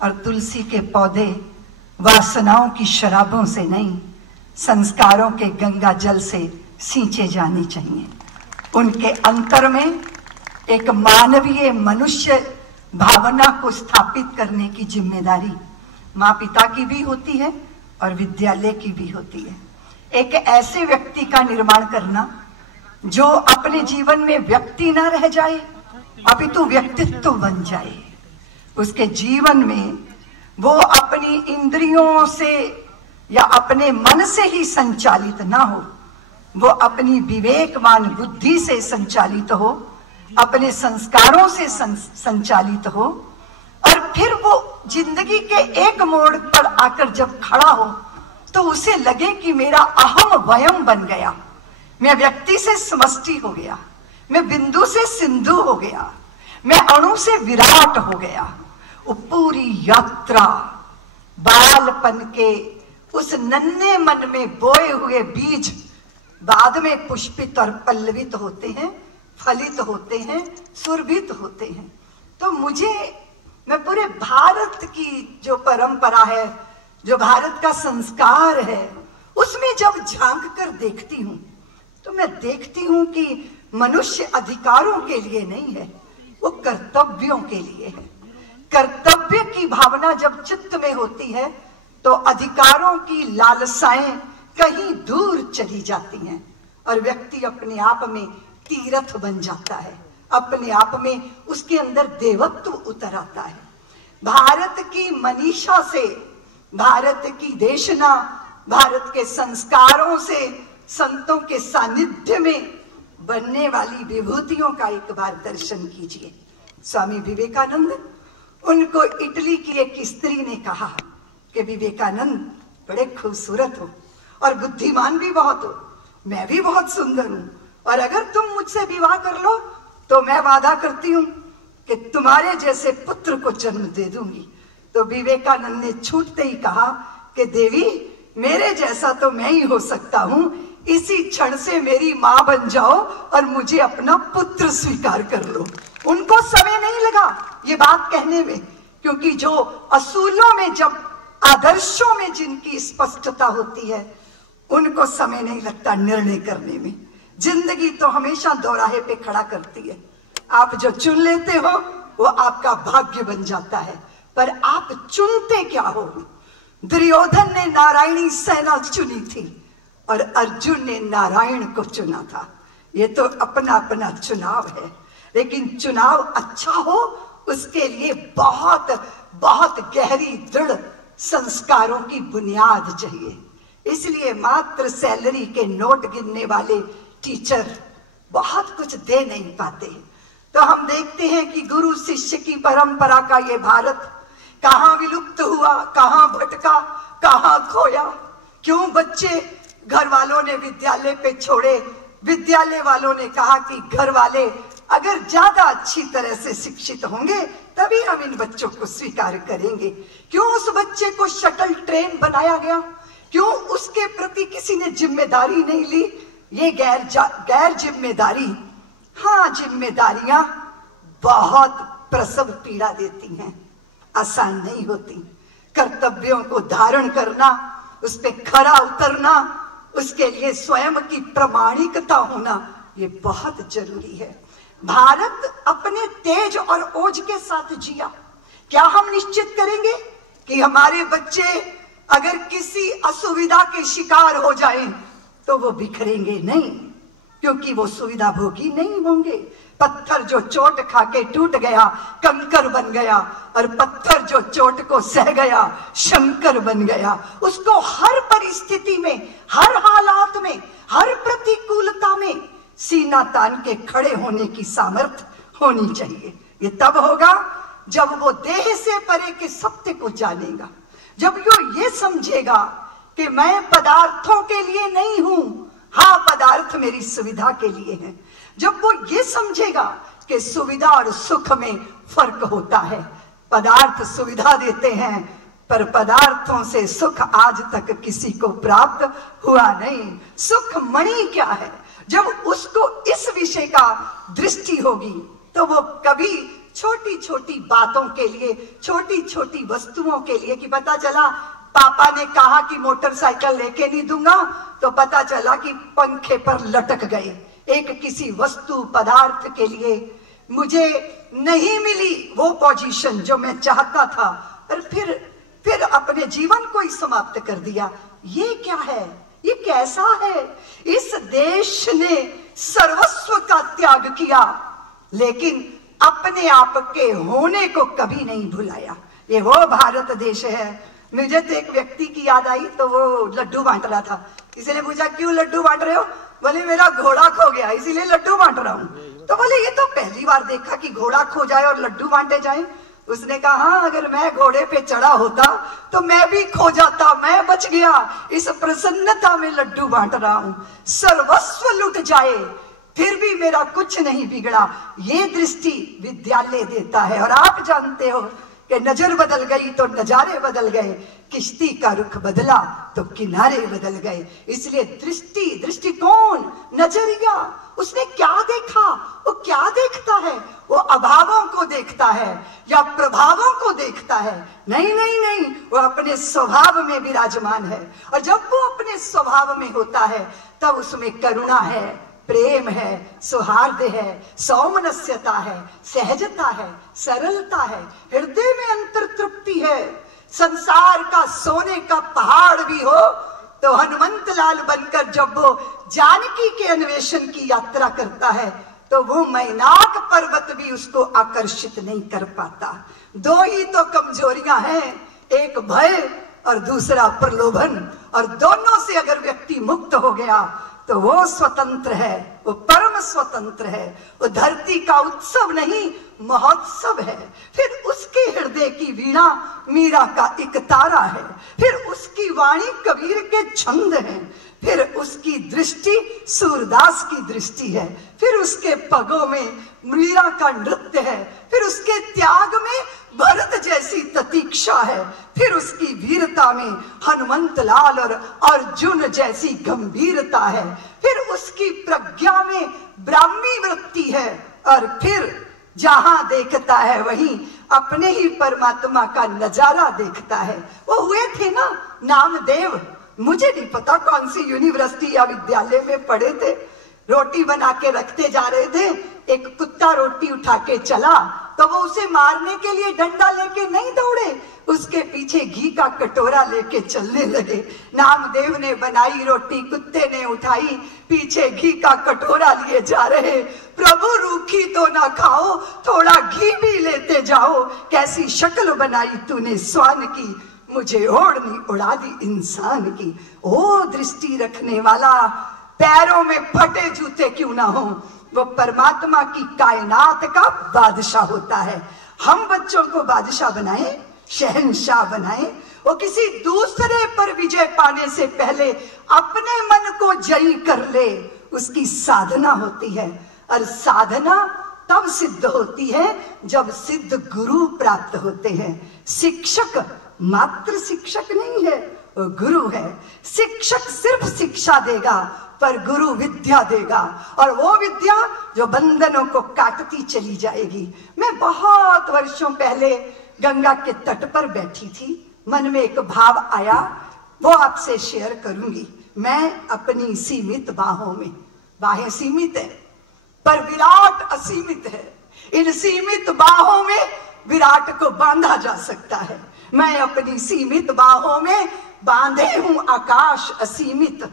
और तुलसी के पौधे वासनाओं की शराबों से नहीं, संस्कारों के गंगा जल से सींचे जाने चाहिए। उनके अंतर में एक मानवीय मनुष्य भावना को स्थापित करने की जिम्मेदारी माँ पिता की भी होती है और विद्यालय की भी होती है। एक ऐसे व्यक्ति का निर्माण करना जो अपने जीवन में व्यक्ति ना रह जाए अपितु व्यक्तित्व बन जाए। उसके जीवन में वो अपनी इंद्रियों से या अपने मन से ही संचालित ना हो, वो अपनी विवेकवान बुद्धि से संचालित हो, अपने संस्कारों से संचालित हो, और फिर वो जिंदगी के एक मोड़ पर आकर जब खड़ा हो तो उसे लगे कि मेरा अहम वयम बन गया, मैं व्यक्ति से समष्टि हो गया, मैं बिंदु से सिंधु हो गया, मैं अणु से विराट हो गया। वो पूरी यात्रा बालपन के उस नन्हे मन में बोए हुए बीज बाद में पुष्पित और पल्लवित होते हैं, फलित होते हैं, सुरभित होते हैं। तो मैं पूरे भारत की जो परंपरा है, जो भारत का संस्कार है, उसमें जब झांक कर देखती हूं तो मैं देखती हूं कि मनुष्य अधिकारों के लिए नहीं है, वो कर्तव्यों के लिए है। कर्तव्य की भावना जब चित्त में होती है तो अधिकारों की लालसाएं कहीं दूर चली जाती हैं और व्यक्ति अपने आप में तीर्थ बन जाता है, अपने आप में उसके अंदर देवत्व उतर आता है। भारत की मनीषा से, भारत की देशना, भारत के संस्कारों से, संतों के सानिध्य में बनने वाली विभूतियों का एक बार दर्शन कीजिए। स्वामी विवेकानंद, उनको इटली की एक स्त्री ने कहा कि विवेकानंद बड़े खूबसूरत हो और बुद्धिमान भी बहुत हो, मैं भी बहुत सुंदर हूं, और अगर तुम मुझसे विवाह कर लो तो मैं वादा करती हूं कि तुम्हारे जैसे पुत्र को जन्म दे दूंगी। तो विवेकानंद ने छूटते ही कहा कि देवी, मेरे जैसा तो मैं ही हो सकता हूं, इसी क्षण से मेरी मां बन जाओ और मुझे अपना पुत्र स्वीकार कर लो। उनको समय नहीं लगा ये बात कहने में, क्योंकि जो असूलों में, जब आदर्शों में जिनकी स्पष्टता होती है, उनको समय नहीं लगता निर्णय करने में। जिंदगी तो हमेशा दोराहे पे खड़ा करती है। आप जो चुन लेते हो वो आपका भाग्य बन जाता है, पर आप चुनते क्या हो? दुर्योधन ने नारायणी सेना चुनी थी और अर्जुन ने नारायण को चुना था। ये तो अपना अपना चुनाव है, लेकिन चुनाव अच्छा हो उसके लिए बहुत बहुत गहरी दृढ़ संस्कारों की बुनियाद चाहिए। इसलिए मात्र सैलरी के नोट गिनने वाले टीचर बहुत कुछ दे नहीं पाते। तो हम देखते हैं कि गुरु शिष्य की परंपरा का ये भारत कहाँ विलुप्त हुआ, कहाँ भटका, कहाँ खोया। क्यों बच्चे घर वालों ने विद्यालय पे छोड़े? विद्यालय वालों ने कहा कि घर वाले अगर ज्यादा अच्छी तरह से शिक्षित होंगे तभी हम इन बच्चों को स्वीकार करेंगे। क्यों उस बच्चे को शटल ट्रेन बनाया गया? क्यों उसके प्रति किसी ने जिम्मेदारी नहीं ली? ये गैर जिम्मेदारी, हाँ, जिम्मेदारियां बहुत प्रसव पीड़ा देती हैं, आसान नहीं होती। कर्तव्यों को धारण करना, उस पे खरा उतरना, उसके लिए स्वयं की प्रामाणिकता होना, ये बहुत जरूरी है। भारत अपने तेज और ओज के साथ जिया। क्या हम निश्चित करेंगे कि हमारे बच्चे अगर किसी असुविधा के शिकार हो जाएं तो वो बिखरेंगे नहीं, क्योंकि वो सुविधा भोगी नहीं होंगे। पत्थर जो चोट खा के टूट गया कंकर बन गया, और पत्थर जो चोट को सह गया शंकर बन गया। उसको हर परिस्थिति में, हर हालात में, हर प्रतिकूलता में सीना तान के खड़े होने की सामर्थ्य होनी चाहिए। ये तब होगा जब वो देह से परे के सत्य को जानेगा, जब वो ये समझेगा कि मैं पदार्थों के लिए नहीं हूं, हाँ, पदार्थ मेरी सुविधा के लिए है। जब वो ये समझेगा कि सुविधा और सुख में फर्क होता है। पदार्थ सुविधा देते हैं, पर पदार्थों से सुख आज तक किसी को प्राप्त हुआ नहीं। सुख मणि क्या है? जब उसको इस विषय का दृष्टि होगी तो वो कभी छोटी छोटी बातों के लिए, छोटी छोटी वस्तुओं के लिए, कि पता चला पापा ने कहा कि मोटरसाइकिल लेके नहीं दूंगा, तो पता चला कि पंखे पर लटक गए। एक किसी वस्तु पदार्थ के लिए मुझे नहीं मिली वो पोजीशन जो मैं चाहता था, और फिर अपने जीवन को ही समाप्त कर दिया। ये क्या है? ये कैसा है? इस देश ने सर्वस्व का त्याग किया, लेकिन अपने आप के होने को कभी नहीं भुलाया। ये वो भारत देश है। मुझे तो एक व्यक्ति की याद आई, तो वो लड्डू बांट रहा था। किसी ने पूछा क्यों लड्डू बांट रहे हो? बोले मेरा घोड़ा खो गया इसीलिए लड्डू बांट रहा हूं। तो बोले ये तो पहली बार देखा कि घोड़ा खो जाए और लड्डू बांटे जाए। उसने कहा हाँ, अगर मैं घोड़े पे चढ़ा होता तो मैं भी खो जाता, मैं बच गया। इस प्रसन्नता में लड्डू बांट रहा हूं। सर्वस्व लुट जाए फिर भी मेरा कुछ नहीं बिगड़ा, ये दृष्टि विद्यालय देता है। और आप जानते हो कि नजर बदल गई तो नजारे बदल गए, किश्ती का रुख बदला तो किनारे बदल गए। इसलिए दृष्टि, दृष्टिकोण, नजरिया, उसने क्या देखा? वो क्या देखता है? वो अभावों को देखता है या प्रभावों को देखता है? नहीं नहीं नहीं, वो अपने स्वभाव में विराजमान है। और जब वो अपने स्वभाव में होता है तब उसमें करुणा है, प्रेम है, सौहार्द है, सौमनस्यता है, सहजता है, सरलता है, हृदय में अंतर तृप्ति है। संसार का सोने का पहाड़ भी हो तो हनुमंत लाल बनकर जब वो जानकी के अन्वेषण की यात्रा करता है तो वो मैनाक पर्वत भी उसको आकर्षित नहीं कर पाता। दो ही तो कमजोरियां हैं, एक भय और दूसरा प्रलोभन। और दोनों से अगर व्यक्ति मुक्त हो गया तो वो स्वतंत्र है, वो परम स्वतंत्र है। वो धरती का उत्सव नहीं महोत्सव है। फिर उसके हृदय की वीणा मीरा का एक तारा है, फिर उसकी वाणी कबीर के छंद हैं, फिर उसकी दृष्टि सूरदास की दृष्टि है, फिर उसके पगों में मीरा का नृत्य है, फिर उसके त्याग में भरत जैसी प्रतीक्षा है, फिर उसकी वीरता में हनुमंत लाल और अर्जुन जैसी गंभीरता है, फिर उसकी प्रज्ञा में ब्राह्मी वृत्ति है, और फिर जहां देखता है वहीं अपने ही परमात्मा का नजारा देखता है। वो हुए थे ना नामदेव, मुझे नहीं पता कौन सी यूनिवर्सिटी या विद्यालय में पढ़े थे, रोटी बना के रखते जा रहे थे, एक कुत्ता रोटी उठा के चला तो वो उसे मारने के लिए डंडा लेके नहीं दौड़े, उसके पीछे घी का कटोरा लेके चलने लगे। नामदेव ने बनाई रोटी, कुत्ते ने उठाई, पीछे घी का कटोरा लिए जा रहे। प्रभु रूखी तो ना खाओ, थोड़ा घी भी लेते जाओ, कैसी शक्ल बनाई तूने स्वान की, मुझे ओढ़नी उड़ा दी इंसान की। ओ दृष्टि रखने वाला, पैरों में फटे जूते क्यों ना हो, वो परमात्मा की कायनात का बादशाह होता है। हम बच्चों को बादशाह बनाए, शहंशाह बनाए, वो किसी दूसरे पर विजय पाने से पहले अपने मन को जयी कर ले, उसकी साधना होती है। और साधना तब सिद्ध होती है जब सिद्ध गुरु प्राप्त होते हैं। शिक्षक मात्र शिक्षक नहीं है, वो गुरु है। शिक्षक सिर्फ शिक्षा देगा पर गुरु विद्या देगा, और वो विद्या जो बंधनों को काटती चली जाएगी। मैं बहुत वर्षों पहले गंगा के तट पर बैठी थी, मन में एक भाव आया, वो आपसे शेयर करूंगी। मैं अपनी सीमित बाहों में, बाहें सीमित है पर विराट असीमित है, इन सीमित बाहों में विराट को बांधा जा सकता है। मैं अपनी सीमित बाहों में बांधे हूं आकाश असीमित,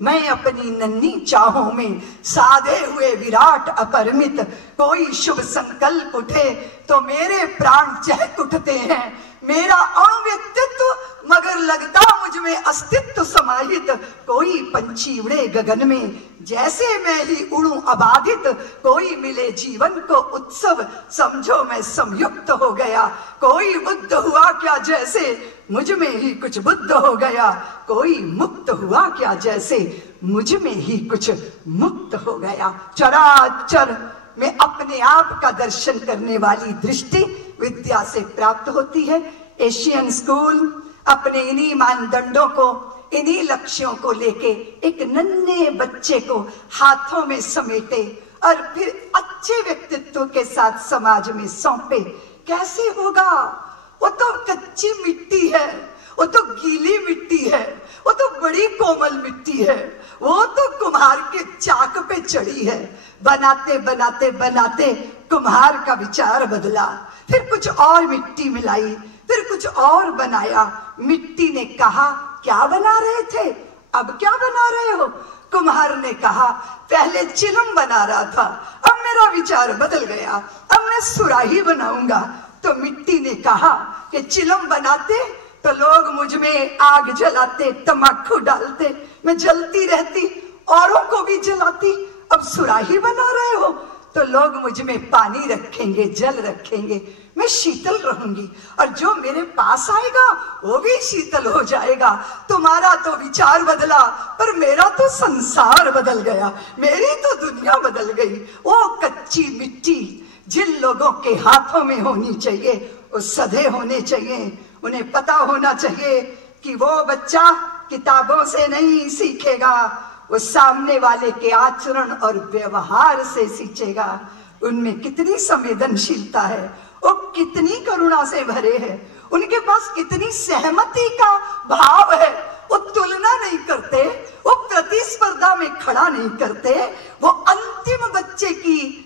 मैं अपनी नन्ही चाहों में साधे हुए विराट अपरिमित। कोई शुभ संकल्प उठे तो मेरे प्राण चहक उठते हैं, मेरा अव्यक्तित्व मगर लगता मुझ में अस्तित्व समाहित। कोई पंछी उड़े गगन में जैसे मैं ही उड़ूं अबाधित, कोई मिले जीवन को उत्सव समझो मैं संयुक्त हो गया। कोई बुद्ध हुआ क्या जैसे मुझ में ही कुछ बुद्ध हो गया, कोई मुक्त हुआ क्या जैसे मुझ में ही कुछ मुक्त हो गया। चराचर में अपने आप का दर्शन करने वाली दृष्टि विद्या से प्राप्त होती है। एशियन स्कूल अपने इन्हीं मानदंडों को, इन्हीं लक्ष्यों को लेके एक नन्हे बच्चे को हाथों में समेटे और फिर अच्छे व्यक्तित्व के साथ समाज में सौंपे, कैसे होगा? वो तो कच्ची मिट्टी है, वो तो गीली मिट्टी है, वो तो बड़ी कोमल मिट्टी है, वो तो कुम्हार के चाक पे चढ़ी है। बनाते बनाते बनाते कुम्हार का विचार बदला, फिर कुछ और मिट्टी मिलाई, फिर कुछ और बनाया। मिट्टी ने कहा, क्या बना रहे थे, अब क्या बना रहे हो? कुम्हार ने कहा, पहले चिलम बना रहा था, अब मेरा विचार बदल गया, अब मैं सुराही बनाऊंगा। तो मिट्टी ने कहा कि चिलम बनाते तो लोग मुझ में आग जलाते, तम्बाकू डालते, मैं जलती रहती, औरों को भी जलाती। अब सुराही बना रहे हो तो लोग मुझ में पानी रखेंगे, जल रखेंगे, मैं शीतल रहूंगी, और जो मेरे पास आएगा वो भी शीतल हो जाएगा। तुम्हारा तो विचार बदला, पर मेरा तो संसार बदल गया, मेरी तो दुनिया बदल गई। वो कच्ची मिट्टी जिन लोगों के हाथों में होनी चाहिए वो सधे होने चाहिए। उन्हें पता होना चाहिए कि वो बच्चा किताबों से नहीं सीखेगा, वो सामने वाले के आचरण और व्यवहार से सीखेगा। उनमें कितनी संवेदनशीलता है, वो कितनी करुणा से भरे हैं, उनके पास कितनी सहमति का भाव है। वो तुलना नहीं करते, वो प्रतिस्पर्धा में खड़ा नहीं करते, वो अंतिम बच्चे की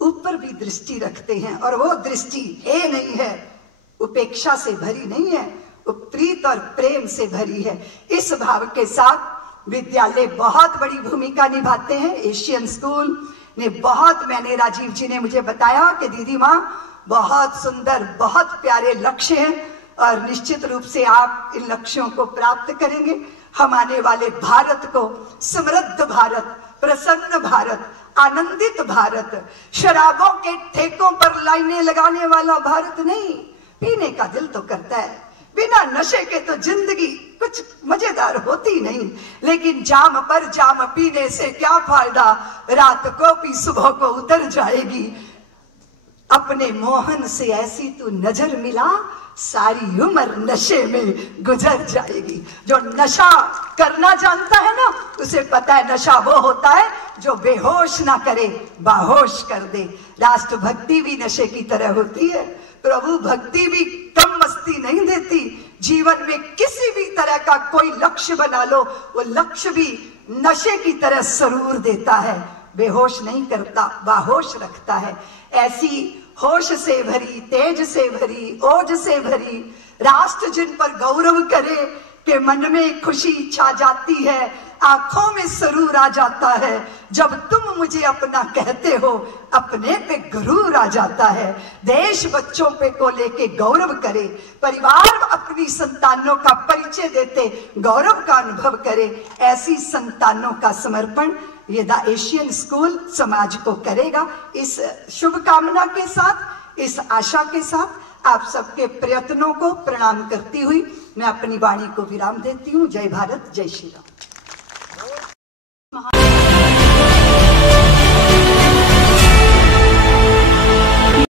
ऊपर भी दृष्टि रखते हैं, और वो दृष्टि है नहीं है, उपेक्षा से भरी नहीं है, वो प्रीत और प्रेम से भरी है। इस भाव के साथ विद्यालय बहुत बड़ी भूमिका निभाते हैं। एशियन स्कूल ने बहुत, मैंने, राजीव जी ने मुझे बताया कि दीदी माँ बहुत सुंदर, बहुत प्यारे लक्ष्य हैं, और निश्चित रूप से आप इन लक्ष्यों को प्राप्त करेंगे। हम आने वाले भारत को समृद्ध भारत, प्रसन्न भारत, आनंदित भारत, शराबों के ठेकों पर लाइनें लगाने वाला भारत नहीं। पीने का दिल तो करता है, बिना नशे के तो जिंदगी कुछ मजेदार होती नहीं, लेकिन जाम पर जाम पीने से क्या फायदा, रात को पी सुबह को उतर जाएगी। अपने मोहन से ऐसी तू नजर मिला, सारी उम्र नशे में गुजर जाएगी। जो नशा करना जानता है ना, उसे पता है नशा वो होता है जो बेहोश ना करे, बाहोश कर दे। राष्ट्रभक्ति भी नशे की तरह होती है, प्रभु भक्ति भी कम मस्ती नहीं देती। जीवन में किसी भी तरह का कोई लक्ष्य बना लो, वो लक्ष्य भी नशे की तरह सरूर देता है, बेहोश नहीं करता, बाहोश रखता है। ऐसी होश से भरी, तेज से भरी, ओज से भरी राष्ट्र जिन पर गौरव करे के मन में खुशी छा जाती है, आंखों में सरूर आ जाता है। जब तुम मुझे अपना कहते हो, अपने पे गुरूर आ जाता है। देश बच्चों पे को लेके गौरव करे, परिवार अपनी संतानों का परिचय देते गौरव का अनुभव करे। ऐसी संतानों का समर्पण ये द एशियन स्कूल समाज को करेगा। इस शुभकामना के साथ, इस आशा के साथ आप सबके प्रयत्नों को प्रणाम करती हुई मैं अपनी वाणी को विराम देती हूँ। जय भारत, जय श्री राम।